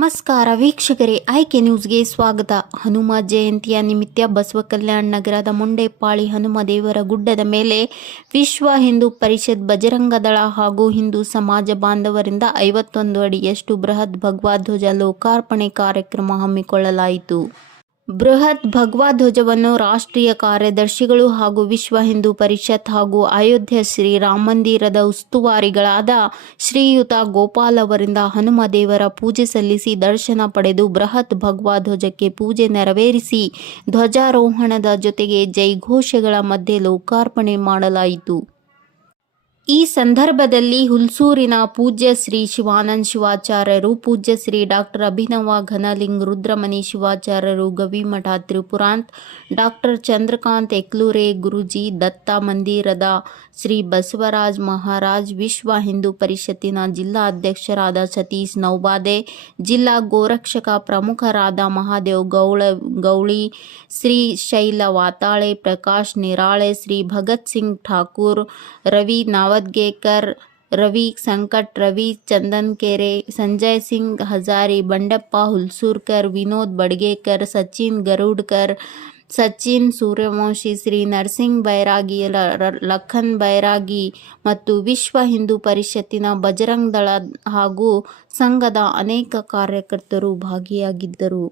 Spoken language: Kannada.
ನಮಸ್ಕಾರ ವೀಕ್ಷಕರೇ, ಆಯ್ಕೆ ನ್ಯೂಸ್ಗೆ ಸ್ವಾಗತ. ಹನುಮ ಜಯಂತಿಯ ನಿಮಿತ್ತ ಬಸವ ಕಲ್ಯಾಣ ನಗರದ ಮುಂಡೆಪಾಳಿ ಹನುಮ ದೇವರ ಗುಡ್ಡದ ಮೇಲೆ ವಿಶ್ವ ಹಿಂದೂ ಪರಿಷತ್ ಬಜರಂಗ ದಳ ಹಾಗೂ ಹಿಂದೂ ಸಮಾಜ ಬಾಂಧವರಿಂದ ಐವತ್ತೊಂದು ಅಡಿಯಷ್ಟು ಬೃಹತ್ ಭಗವಾಧ್ವಜ ಲೋಕಾರ್ಪಣೆ ಕಾರ್ಯಕ್ರಮ ಹಮ್ಮಿಕೊಳ್ಳಲಾಯಿತು. ಬೃಹತ್ ಭಗವಾ ಧ್ವಜವನ್ನು ರಾಷ್ಟ್ರೀಯ ಕಾರ್ಯದರ್ಶಿಗಳು ಹಾಗೂ ವಿಶ್ವ ಹಿಂದೂ ಪರಿಷತ್ ಹಾಗೂ ಅಯೋಧ್ಯೆ ಶ್ರೀ ರಾಮ ಮಂದಿರದ ಉಸ್ತುವಾರಿಗಳಾದ ಶ್ರೀಯುತ ಗೋಪಾಲ್ ಅವರಿಂದ ಹನುಮ ದೇವರ ಪೂಜೆ ಸಲ್ಲಿಸಿ ದರ್ಶನ ಪಡೆದು ಬೃಹತ್ ಭಗವಾ ಧ್ವಜಕ್ಕೆ ಪೂಜೆ ನೆರವೇರಿಸಿ ಧ್ವಜಾರೋಹಣದ ಜೊತೆಗೆ ಜೈಘೋಷಗಳ ಮಧ್ಯೆ ಲೋಕಾರ್ಪಣೆ ಮಾಡಲಾಯಿತು. ಈ ಸಂದರ್ಭದಲ್ಲಿ ಹುಲ್ಸೂರಿನ ಪೂಜ್ಯ ಶ್ರೀ ಶಿವಾನಂದ ಶಿವಾಚಾರ್ಯರು, ಪೂಜ್ಯ ಶ್ರೀ ಡಾಕ್ಟರ್ ಅಭಿನವ ಘನಲಿಂಗ್ ರುದ್ರಮಣಿ ಶಿವಾಚಾರ್ಯರು ಗವಿಮಠ ತ್ರಿಪುರಾಂತ್, ಡಾಕ್ಟರ್ ಚಂದ್ರಕಾಂತ್ ಎಕ್ಲೂರೆ, ಗುರುಜಿ ದತ್ತ ಮಂದಿರದ ಶ್ರೀ ಬಸವರಾಜ್ ಮಹಾರಾಜ್, ವಿಶ್ವ ಹಿಂದೂ ಪರಿಷತ್ತಿನ ಜಿಲ್ಲಾ ಅಧ್ಯಕ್ಷರಾದ ಸತೀಶ್ ನೌಬಾದೆ, ಜಿಲ್ಲಾ ಗೋರಕ್ಷಕ ಪ್ರಮುಖರಾದ ಮಹಾದೇವ್ ಗೌಳ, ಗೌಳಿ, ಶ್ರೀ ಶೈಲ ವಾತಾಳೆ, ಪ್ರಕಾಶ್ ನಿರಾಳೆ, ಶ್ರೀ ಭಗತ್ ಸಿಂಗ್ ಠಾಕೂರ್, ರವಿ ನಾವದ್ಗೇಕರ್ ರವಿ ಸಂಕಟ್, ರವಿ ಚಂದನ್ ಕೆರೆ ಸಂಜಯ್ ಸಿಂಗ್ ಹಜಾರಿ, ಬಂಡಪ್ಪ ಹುಲ್ಸೂರ್ಕರ್, ವಿನೋದ್ ಬಡ್ಗೇಕರ್, ಸಚಿನ್ ಗರುಡ್ಕರ್, ಸಚಿನ್ ಸೂರ್ಯವಂಶಿ, ಶ್ರೀ ನರಸಿಂಗ್ ಬೈರಾಗಿ ಲಖನ್ ಬೈರಾಗಿ ಮತ್ತು ವಿಶ್ವ ಹಿಂದೂ ಪರಿಷತ್ತಿನ ಬಜರಂಗ್ ದಳ ಹಾಗೂ ಸಂಘದ ಅನೇಕ ಕಾರ್ಯಕರ್ತರು ಭಾಗಿಯಾಗಿದ್ದರು.